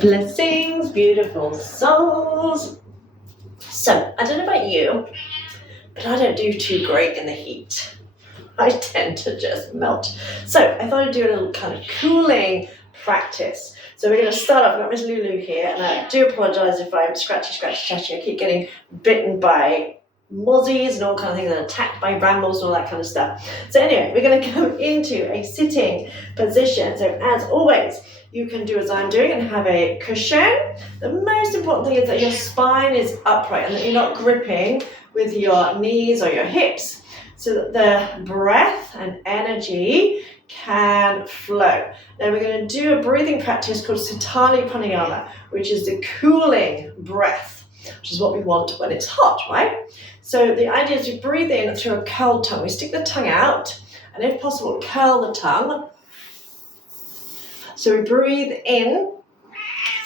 Blessings, beautiful souls. So, I don't know about you, but I don't do too great in the heat. I tend to just melt. So, I thought I'd do a little kind of cooling practice. So, we're going to start off. I've got Miss Lulu here, and I do apologize if I'm scratchy. I keep getting bitten by mozzies and all kind of things, and attacked by brambles and all that kind of stuff. So, anyway, we're going to go into a sitting position. So, as always, you can do as I'm doing and have a cushion. The most important thing is that your spine is upright and that you're not gripping with your knees or your hips, so that the breath and energy can flow. Now we're going to do a breathing practice called SITHALI Pranayama, which is the cooling breath, which is what we want when it's hot, right? So the idea is you breathe in through a curled tongue. We stick the tongue out, and if possible, curl the tongue. So we breathe in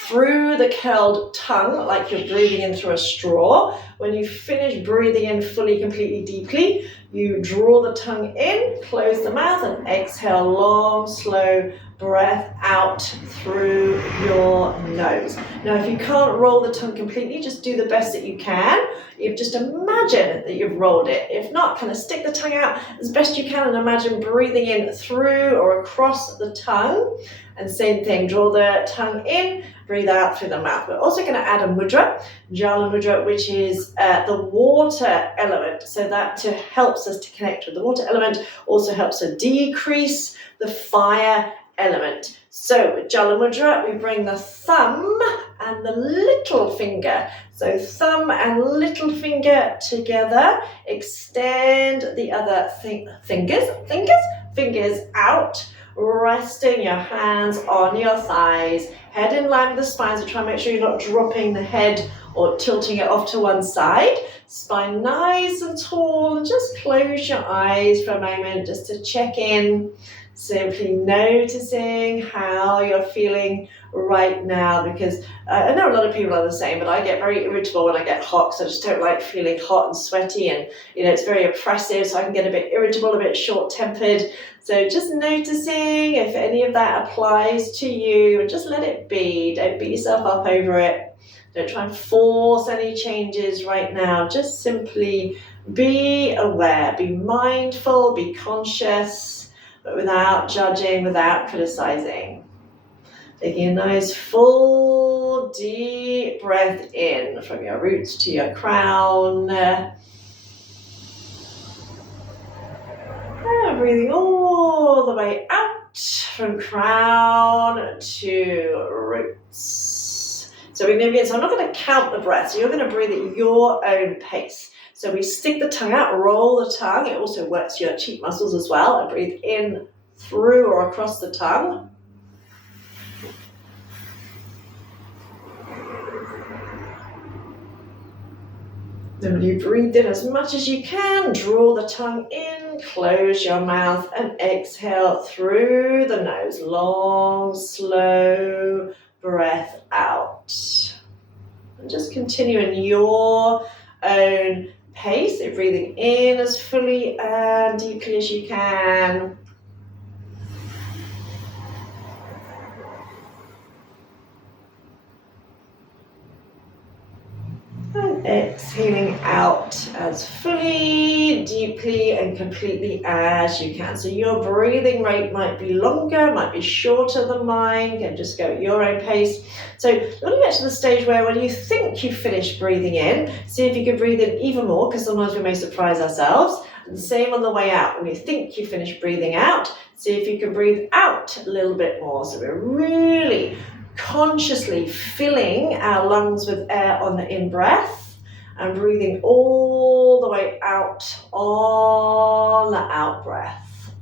through the curled tongue, like you're breathing in through a straw. When you finish breathing in fully, completely, deeply, you draw the tongue in, close the mouth, and exhale long, slow breath out through your nose. Now, if you can't roll the tongue completely, just do the best that you can. You just imagine that you've rolled it. If not, kind of stick the tongue out as best you can and imagine breathing in through or across the tongue. And same thing, draw the tongue in, breathe out through the mouth. We're also going to add a mudra, Jala mudra, which is the water element. So that helps us to connect with the water element, also helps to decrease the fire element. So with Jala mudra, we bring the thumb and the little finger. So thumb and little finger together, extend the other fingers out, resting your hands on your thighs, head in line with the spine, so try and make sure you're not dropping the head or tilting it off to one side. Spine nice and tall, and just close your eyes for a moment just to check in, simply noticing how you're feeling right now, because I know a lot of people are the same, but I get very irritable when I get hot, because I just don't like feeling hot and sweaty, and it's very oppressive, so I can get a bit irritable, a bit short-tempered. So just noticing if any of that applies to you, and just let it be. Don't beat yourself up over it. Don't try and force any changes right now. Just simply be aware, be mindful, be conscious, but without judging, without criticizing. Taking a nice full deep breath in from your roots to your crown. And breathing all the way out from crown to roots. So we're going to begin. So I'm not going to count the breath. So you're going to breathe at your own pace. So we stick the tongue out, roll the tongue. It also works your cheek muscles as well. And breathe in through or across the tongue. Then when you breathe in as much as you can, draw the tongue in, close your mouth, and exhale through the nose. Long, slow breath out. And just continue in your own pace. So breathing in as fully and deeply as you can. And exhaling out as fully, deeply, and completely as you can. So your breathing rate might be longer, might be shorter than mine. You can just go at your own pace. So you want to get to the stage where when you think you've finished breathing in, see if you can breathe in even more, because sometimes we may surprise ourselves. And the same on the way out. When you think you finished breathing out, see if you can breathe out a little bit more. So we're really consciously filling our lungs with air on the in-breath and breathing all the way out on the out-breath.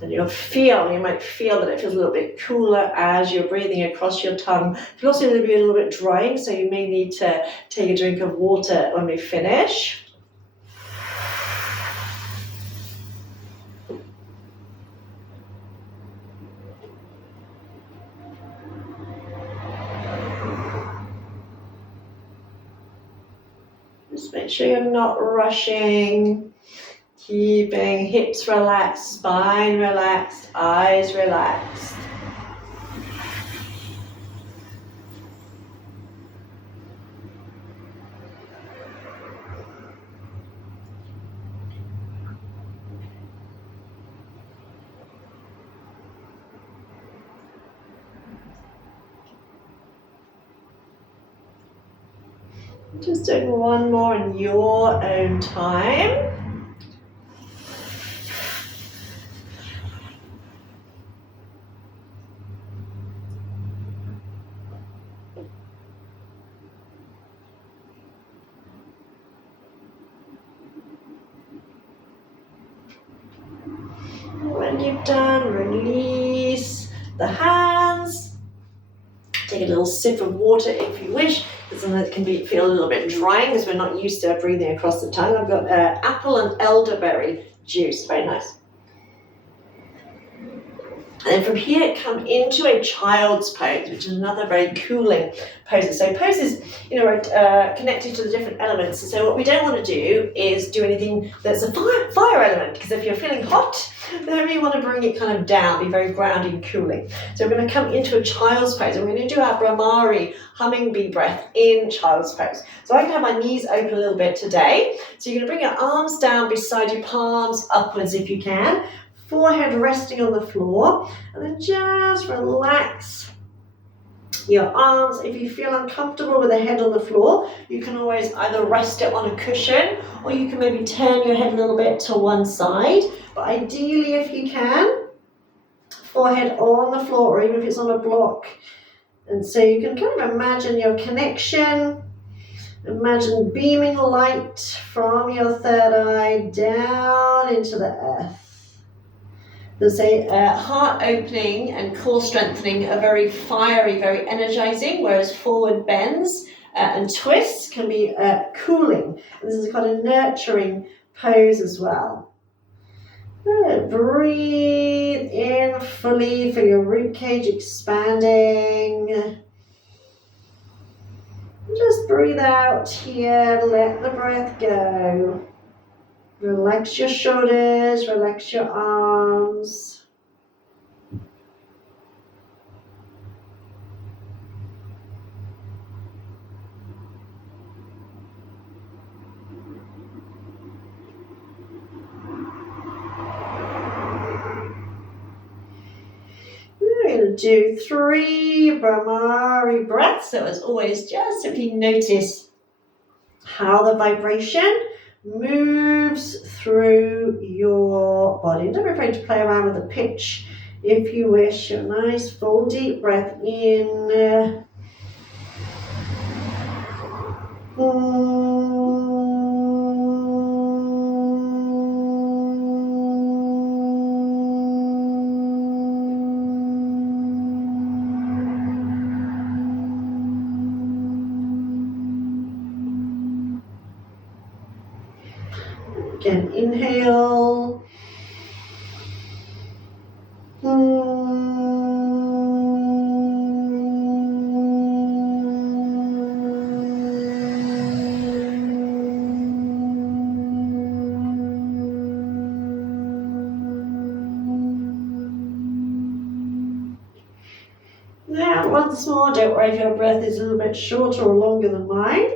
And you might feel that it feels a little bit cooler as you're breathing across your tongue. It can also be a little bit drying, so you may need to take a drink of water when we finish. Just make sure you're not rushing, keeping hips relaxed, spine relaxed, eyes relaxed. Just doing one more in your own time. When you've done, release the hands. Take a little sip of water if you wish, because sometimes it can feel a little bit drying because we're not used to breathing across the tongue. I've got apple and elderberry juice, very nice. And then from here, come into a child's pose, which is another very cooling pose. So poses, are connected to the different elements. And so what we don't want to do is do anything that's a fire element, because if you're feeling hot, then we want to bring it kind of down, be very grounding and cooling. So we're going to come into a child's pose, and we're going to do our Brahmari humming bee breath in child's pose. So I can have my knees open a little bit today. So you're going to bring your arms down beside your palms upwards if you can. Forehead resting on the floor, and then just relax your arms. If you feel uncomfortable with the head on the floor, you can always either rest it on a cushion, or you can maybe turn your head a little bit to one side. But ideally, if you can, forehead on the floor, or even if it's on a block. And so you can kind of imagine your connection. Imagine beaming light from your third eye down into the earth. There's heart opening and core strengthening are very fiery, very energizing, whereas forward bends and twists can be cooling. And this is quite a nurturing pose as well. Good. Breathe in fully, feel your ribcage expanding. Just breathe out here, let the breath go. Relax your shoulders, relax your arms. We're going to do 3 Brahmari breaths. So as always, just simply notice how the vibration moves through your body. Don't be afraid to play around with the pitch if you wish. A nice full deep breath in. Again, inhale. Now, once more, don't worry if your breath is a little bit shorter or longer than mine.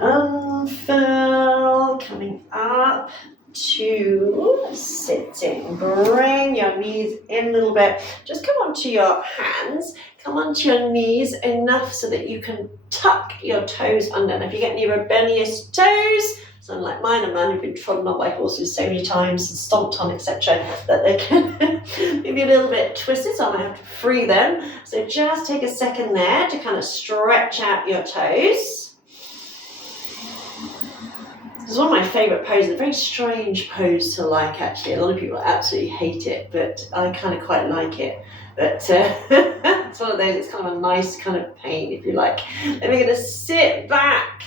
Unfurl, coming up to sitting. Bring your knees in a little bit. Just come onto your hands, come onto your knees enough so that you can tuck your toes under. And if you get any rebellious toes, something like mine, a man who've been trodden on by horses so many times and stomped on, etc., that they can maybe a little bit twisted, so I might have to free them. So just take a second there to kind of stretch out your toes. This is one of my favourite poses, a very strange pose to like actually. A lot of people absolutely hate it, but I kind of quite like it. But it's one of those, it's kind of a nice kind of pain if you like. Then we're going to sit back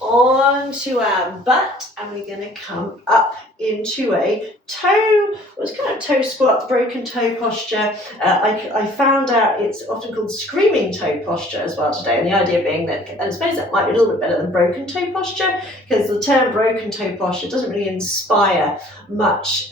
onto our butt and we're going to come up into a toe, well, it's kind of toe squat, broken toe posture. I found out it's often called screaming toe posture as well today, and the idea being that, and I suppose that might be a little bit better than broken toe posture, because the term broken toe posture doesn't really inspire much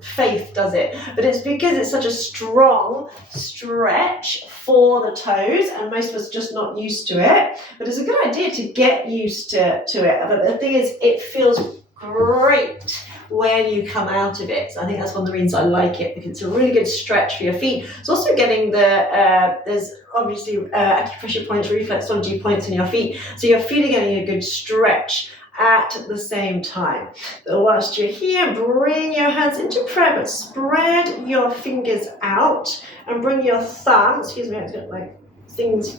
faith, does it? But it's because it's such a strong stretch for the toes, and most of us are just not used to it. But it's a good idea to get used to it. But the thing is, it feels great when you come out of it. So I think that's one of the reasons I like it, because it's a really good stretch for your feet. It's also getting the, there's obviously acupressure points, reflexology points in your feet. So your feet are getting a good stretch at the same time. So whilst you're here, bring your hands into prayer, but spread your fingers out and bring your thumb, excuse me, I've got like things,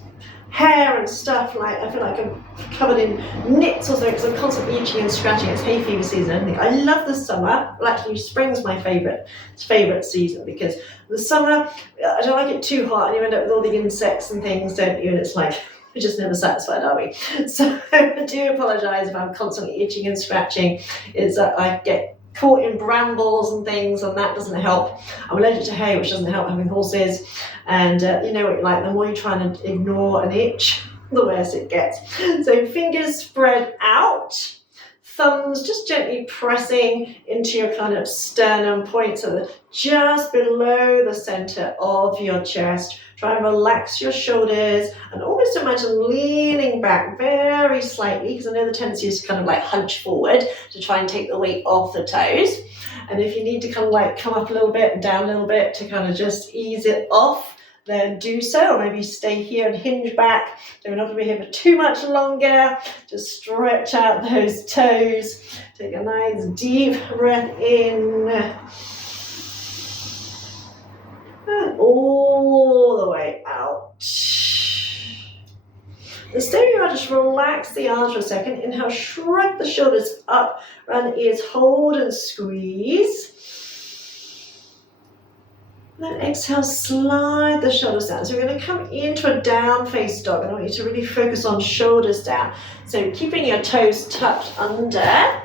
hair and stuff, like I feel like I'm covered in nits or something because I'm constantly itching and scratching. It's hay fever season, I think. I love the summer. Well, actually spring's my favourite season, because the summer, I don't like it too hot and you end up with all the insects and things, don't you? And it's like, we're just never satisfied, are we? So I do apologise if I'm constantly itching and scratching. It's I get caught in brambles and things, and that doesn't help. I'm allergic to hay, which doesn't help having horses. And you know what you're like, the more you're trying to ignore an itch, the worse it gets. So fingers spread out, thumbs just gently pressing into your kind of sternum point, so that just below the centre of your chest. Try and relax your shoulders and almost imagine leaning back very slightly, because I know the tendency is to kind of like hunch forward to try and take the weight off the toes. And if you need to kind of like come up a little bit and down a little bit to kind of just ease it off, then do so, or maybe stay here and hinge back. So we're not going to be here for too much longer. Just stretch out those toes. Take a nice deep breath in. And all the way out. The stay you are, just relax the arms for a second. Inhale, shrug the shoulders up around the ears. Hold and squeeze. Then exhale, slide the shoulders down. So we're going to come into a down face dog, and I want you to really focus on shoulders down. So keeping your toes tucked under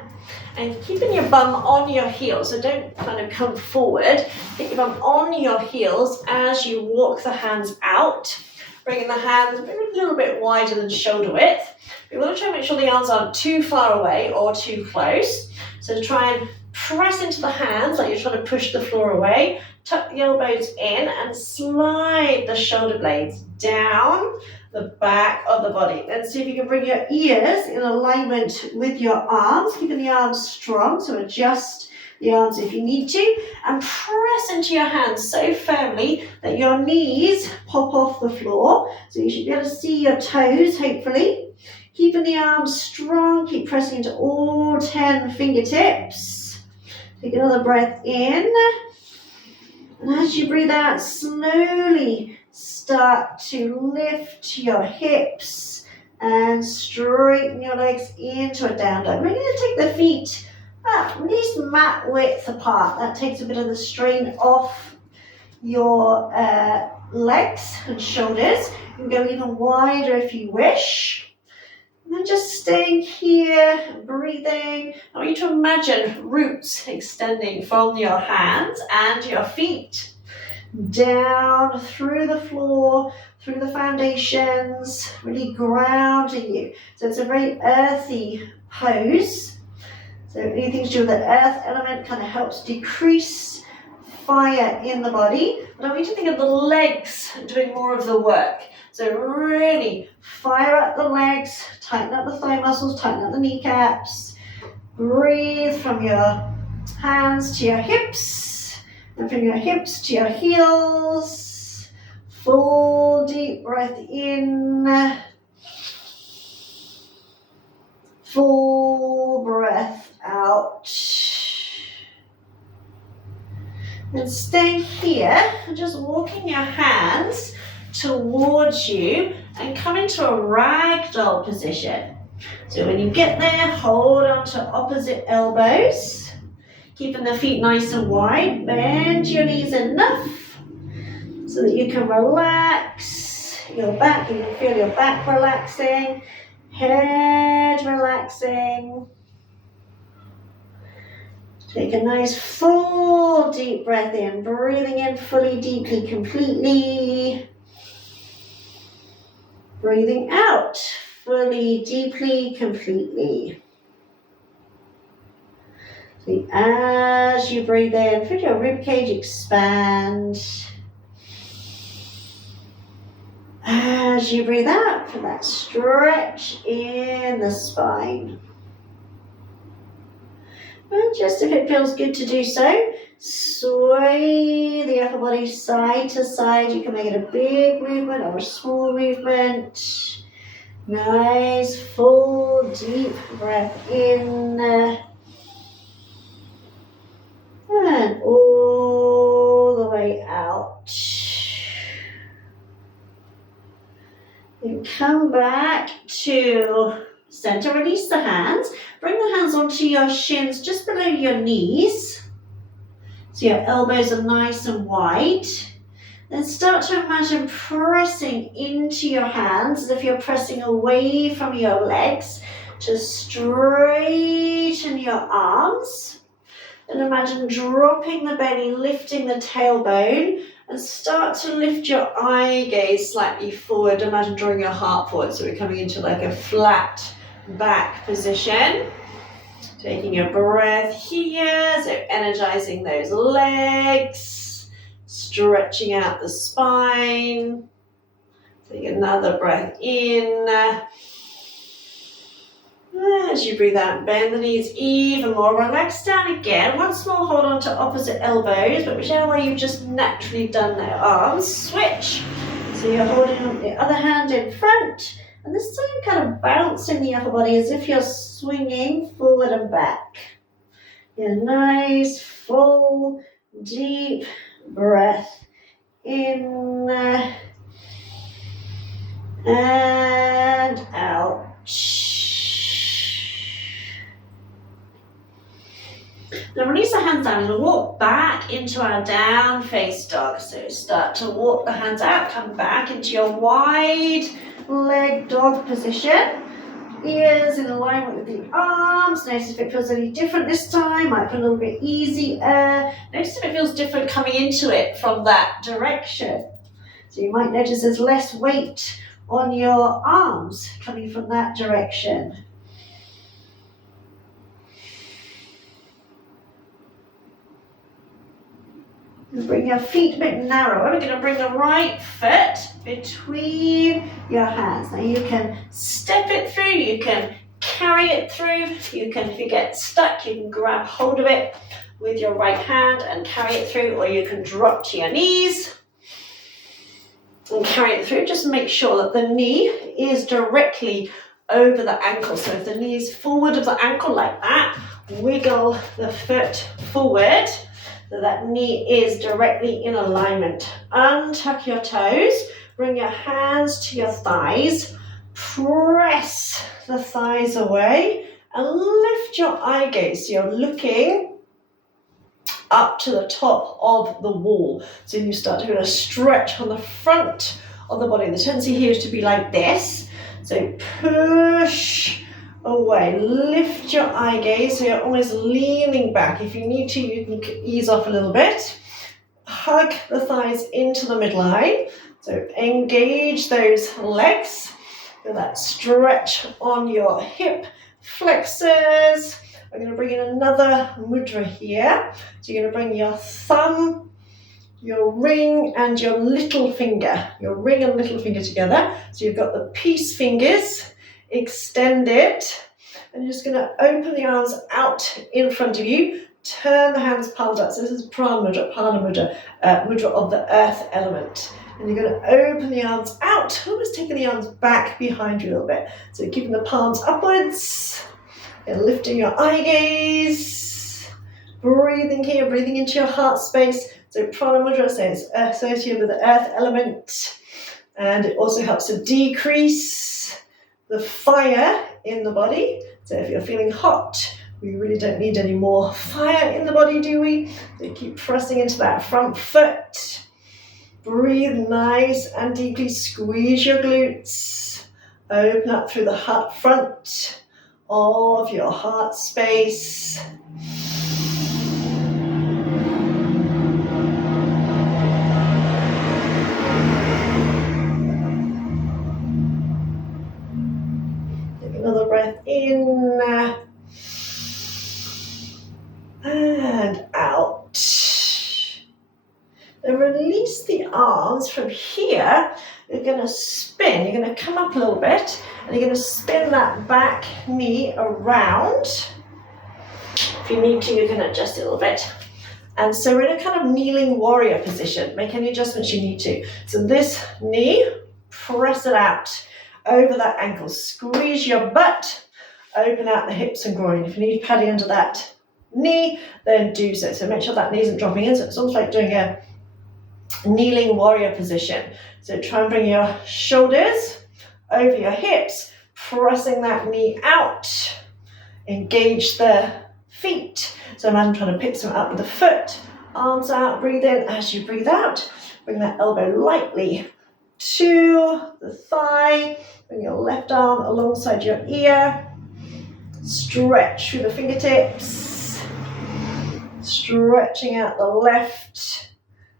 and keeping your bum on your heels. So don't kind of come forward. Get your bum on your heels as you walk the hands out. Bringing the hands maybe a little bit wider than shoulder width. We want to try and make sure the arms aren't too far away or too close. So to try and press into the hands like you're trying to push the floor away. Tuck the elbows in and slide the shoulder blades down the back of the body. Then see if you can bring your ears in alignment with your arms, keeping the arms strong, so adjust the arms if you need to, and press into your hands so firmly that your knees pop off the floor. So you should be able to see your toes, hopefully. Keeping the arms strong, keep pressing into all 10 fingertips. Take another breath in. And as you breathe out, slowly start to lift your hips and straighten your legs into a down dog. We're going to take the feet at least mat width apart. That takes a bit of the strain off your legs and shoulders. You can go even wider if you wish. And then just staying here, breathing. I want you to imagine roots extending from your hands and your feet down through the floor, through the foundations, really grounding you. So it's a very earthy pose. So anything to do with the earth element kind of helps decrease fire in the body. But I want you to think of the legs doing more of the work. So really fire up the legs, tighten up the thigh muscles, tighten up the kneecaps. Breathe from your hands to your hips, and from your hips to your heels. Full deep breath in. Full breath out. And stay here, and just walking your hands towards you and come into a ragdoll position. So when you get there, hold on to opposite elbows, keeping the feet nice and wide. Bend your knees enough so that you can relax your back. You can feel your back relaxing, head relaxing. Take a nice full deep breath in, breathing in fully, deeply, completely. Breathing out fully, deeply, completely. So as you breathe in, feel your ribcage expand. As you breathe out, feel that stretch in the spine. And just if it feels good to do so, sway the upper body side to side. You can make it a big movement or a small movement. Nice, full, deep breath in. And all the way out. And come back to center, release the hands. Bring the hands onto your shins just below your knees. So your elbows are nice and wide. Then start to imagine pressing into your hands as if you're pressing away from your legs to straighten your arms. And imagine dropping the belly, lifting the tailbone, and start to lift your eye gaze slightly forward. Imagine drawing your heart forward, so we're coming into like a flat back position. Taking a breath here, so energizing those legs, stretching out the spine. Take another breath in. As you breathe out, bend the knees even more. Relax down again. Once more, hold on to opposite elbows, but whichever way you've just naturally done their arms, switch. So you're holding the other hand in front, and this time kind of bouncing the upper body as if you're swinging forward and back. A nice, full, deep breath in and out. Now release the hands down and walk back into our down face dog. So start to walk the hands out, come back into your wide leg dog position. Ears in alignment with the arms. Notice if it feels any different this time. Might feel a little bit easier. Notice if it feels different coming into it from that direction. So you might notice there's less weight on your arms coming from that direction. Bring your feet a bit narrower. We're going to bring the right foot between your hands. Now you can step it through, you can carry it through, you can, if you get stuck, you can grab hold of it with your right hand and carry it through, or you can drop to your knees and carry it through. Just make sure that the knee is directly over the ankle. So if the knee is forward of the ankle like that, wiggle the foot forward. So that knee is directly in alignment. Untuck your toes, bring your hands to your thighs, press the thighs away and lift your eye gaze. So you're looking up to the top of the wall. So you start doing a stretch on the front of the body. The tendency here is to be like this. So push away, lift your eye gaze so you're almost leaning back. If you need to, you can ease off a little bit. Hug the thighs into the midline. So engage those legs. Feel that stretch on your hip flexors. I'm going to bring in another mudra here. So you're going to bring your thumb, your ring and your little finger. Your ring and little finger together. So you've got the peace fingers extended, and you're just going to open the arms out in front of you, turn the hands palms up. So this is prana mudra, mudra of the earth element. And you're going to open the arms out, almost taking the arms back behind you a little bit. So keeping the palms upwards and lifting your eye gaze. Breathing here, breathing into your heart space. So prana mudra, so it's associated with the earth element, and it also helps to decrease the fire in the body. So if you're feeling hot, we really don't need any more fire in the body, do we? So keep pressing into that front foot. Breathe nice and deeply, squeeze your glutes. Open up through the front of your heart space. Then release the arms from here. You're going to spin. You're going to come up a little bit and you're going to spin that back knee around. If you need to, you can adjust it a little bit. And so we're in a kind of kneeling warrior position. Make any adjustments you need to. So this knee, press it out over that ankle. Squeeze your butt. Open out the hips and groin. If you need padding under that knee, then do so. So make sure that knee isn't dropping in. So it's almost like doing a kneeling warrior position. So try and bring your shoulders over your hips, pressing that knee out. Engage the feet. So I'm trying to pick some up with the foot. Arms out, breathe in. As you breathe out, bring that elbow lightly to the thigh. Bring your left arm alongside your ear. Stretch through the fingertips. Stretching out the left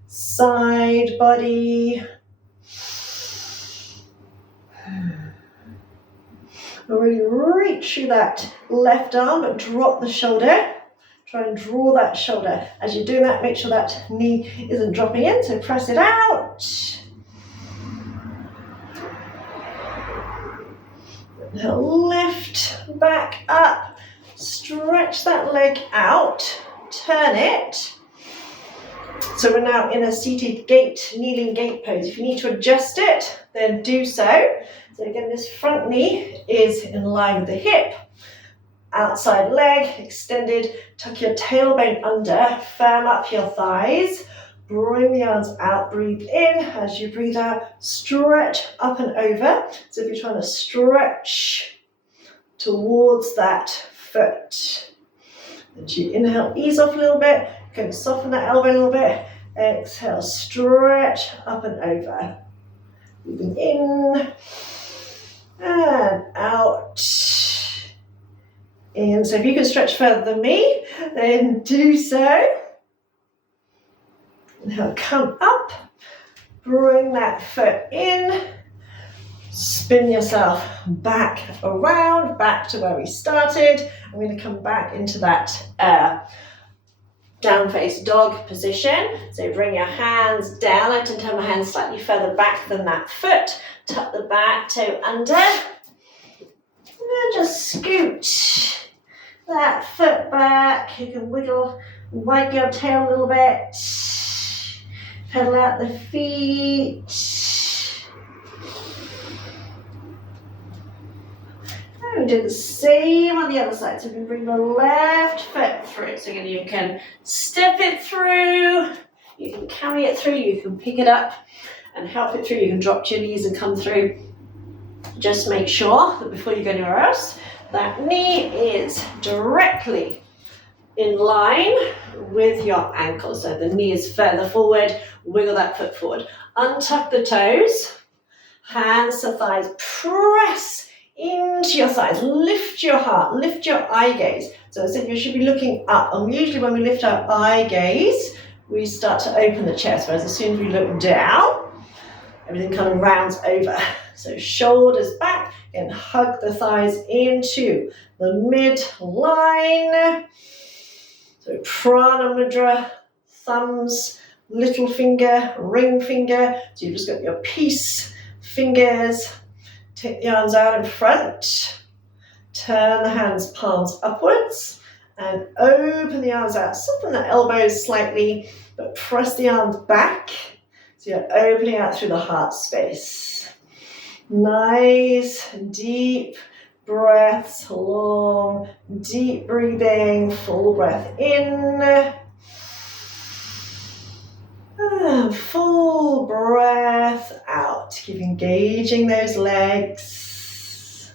side body. Really reach through that left arm, but drop the shoulder. Try and draw that shoulder. As you're doing that, make sure that knee isn't dropping in, so press it out. Now lift back up. Stretch that leg out. Turn it. So we're now in a seated gate, kneeling gate pose. If you need to adjust it, then do so. So again, this front knee is in line with the hip. Outside leg extended. Tuck your tailbone under. Firm up your thighs. Bring the arms out. Breathe in. As you breathe out, stretch up and over. So if you're trying to stretch towards that foot. As you inhale, ease off a little bit. Go soften that elbow a little bit. Exhale, stretch up and over. Breathing in and out. In. So if you can stretch further than me, then do so. Now come up. Bring that foot in. Spin yourself back around, back to where we started. I'm going to come back into that down face dog position. So bring your hands down. I tend to have my hands slightly further back than that foot. Tuck the back toe under. And just scoot that foot back. You can wiggle, wag your tail a little bit. Pedal out the feet. And we do the same on the other side. So we can bring the left foot through. So again, you can step it through. You can carry it through. You can pick it up and help it through. You can drop to your knees and come through. Just make sure that before you go anywhere else, that knee is directly in line with your ankle. So the knee is further forward. Wiggle that foot forward. Untuck the toes. Hands to thighs. Press into your thighs. Lift your heart. Lift your eye gaze. So I said you should be looking up. And usually when we lift our eye gaze, we start to open the chest. Whereas as soon as we look down, everything kind of rounds over. So shoulders back and hug the thighs into the midline. So prana mudra, thumbs, little finger, ring finger. So you've just got your peace fingers. Take the arms out in front. Turn the hands, palms upwards. And open the arms out. Soften the elbows slightly, but press the arms back. So you're opening out through the heart space. Nice, deep breaths, long, deep breathing, full breath in. And full breath out. Keep engaging those legs.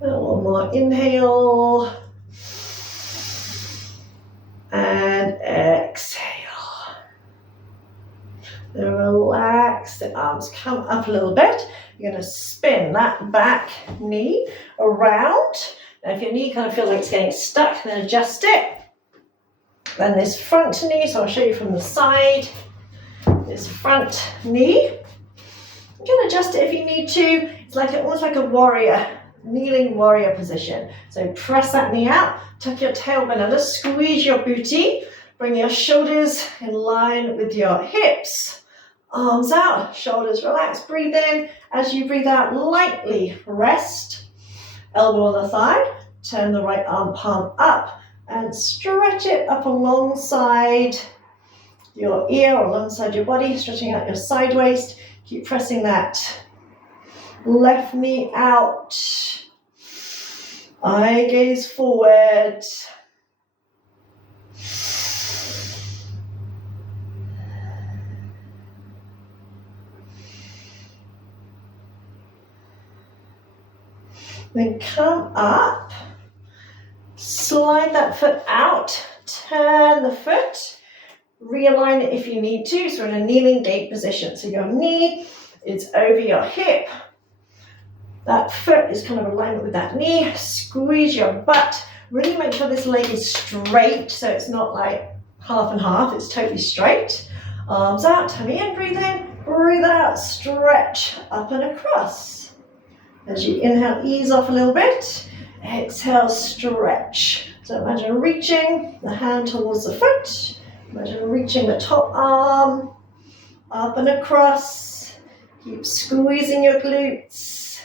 And one more inhale. And exhale. Then relax the arms, come up a little bit. You're going to spin that back knee around. Now if your knee kind of feels like it's getting stuck, then adjust it. Then this front knee, so I'll show you from the side. This front knee. You can adjust it if you need to. It's like almost like a warrior, kneeling warrior position. So press that knee out, tuck your tailbone under, squeeze your booty, bring your shoulders in line with your hips. Arms out, shoulders relaxed, breathe in. As you breathe out, lightly rest. Elbow on the thigh, turn the right arm palm up and stretch it up alongside your ear or alongside your body, stretching out your side waist. Keep pressing that left knee out. Eye gaze forward. Then come up, slide that foot out, turn the foot, realign it if you need to. So we're in a kneeling gate position. So your knee is over your hip. That foot is kind of alignment with that knee. Squeeze your butt. Really make sure this leg is straight, so it's not like half and half, it's totally straight. Arms out, tummy in, breathe out, stretch up and across. As you inhale, ease off a little bit. Exhale, stretch. So imagine reaching the hand towards the foot. Imagine reaching the top arm up and across. Keep squeezing your glutes.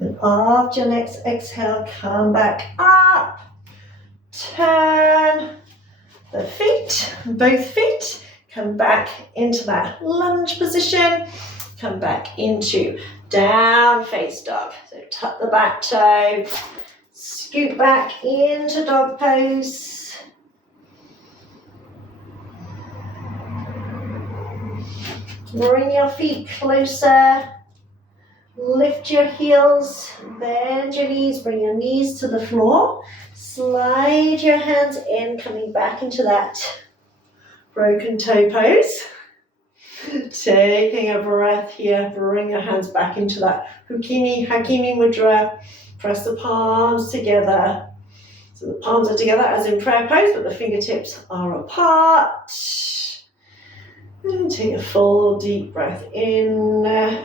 And after your next exhale, come back up. Turn the feet, both feet. Come back into that lunge position. Come back into down face dog. So tuck the back toe. Scoot back into dog pose. Bring your feet closer. Lift your heels, bend your knees, bring your knees to the floor. Slide your hands in, coming back into that broken toe pose. Taking a breath here, bring your hands back into that Hakimi Mudra. Press the palms together. So the palms are together as in prayer pose, but the fingertips are apart. And take a full deep breath in.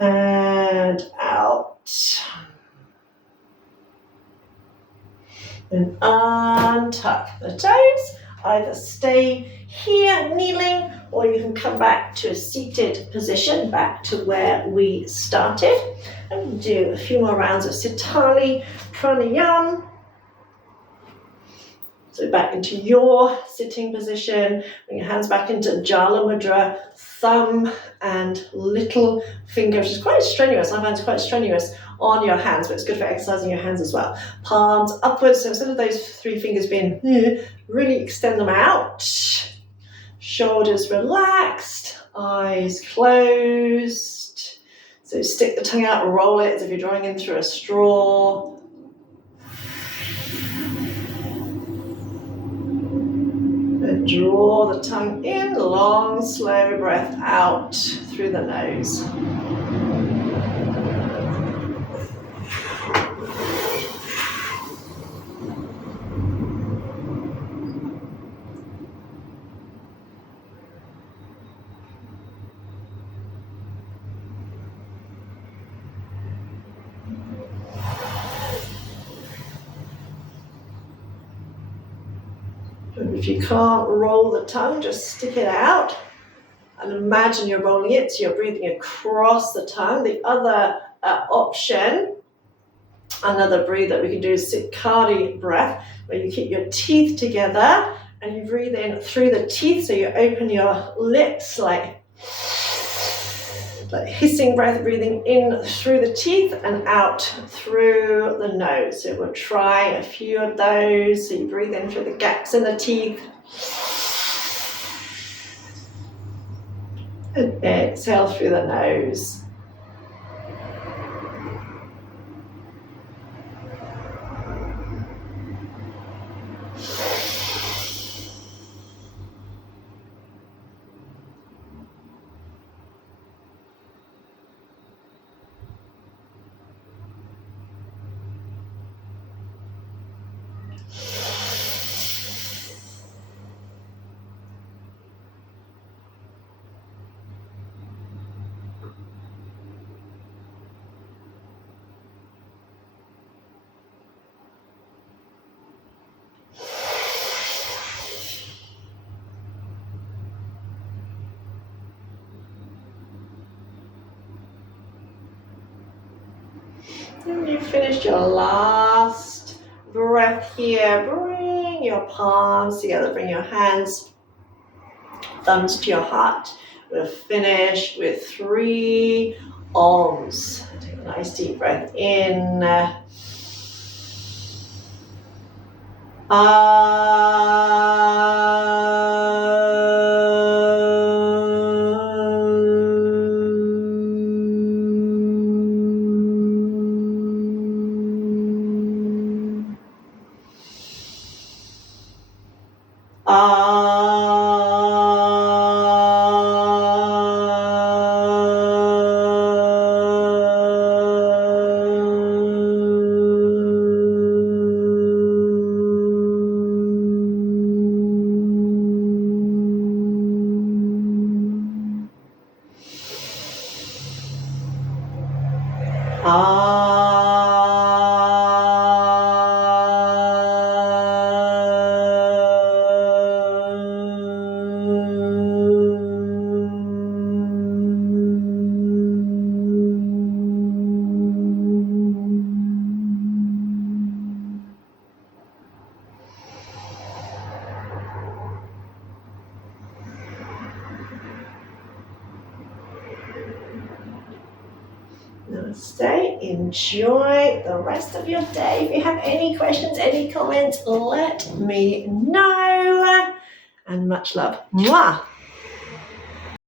And out. And untuck the toes. Either stay here kneeling, or you can come back to a seated position, back to where we started. And do a few more rounds of SITHALI Pranayama. So back into your sitting position, bring your hands back into Jala Mudra, thumb and little finger, which is quite strenuous. I find it's quite strenuous on your hands, but it's good for exercising your hands as well. Palms upwards, so instead of those three fingers being, really extend them out. Shoulders relaxed, eyes closed. So stick the tongue out, roll it as if you're drawing in through a straw. And draw the tongue in, long, slow breath out through the nose. And if you can't roll the tongue, just stick it out and imagine you're rolling it, so you're breathing across the tongue. The other option, another breathe that we can do is SITHALI breath, where you keep your teeth together and you breathe in through the teeth, so you open your lips like hissing breath, breathing in through the teeth and out through the nose. So we'll try a few of those. So you breathe in through the gaps in the teeth. And exhale through the nose. When you finish your last breath here, bring your palms together, bring your hands, thumbs to your heart. We'll finish with 3 Oms. Take a nice deep breath in. Namaste. Enjoy the rest of your day. If you have any questions, any comments, let me know. And much love. Mwah.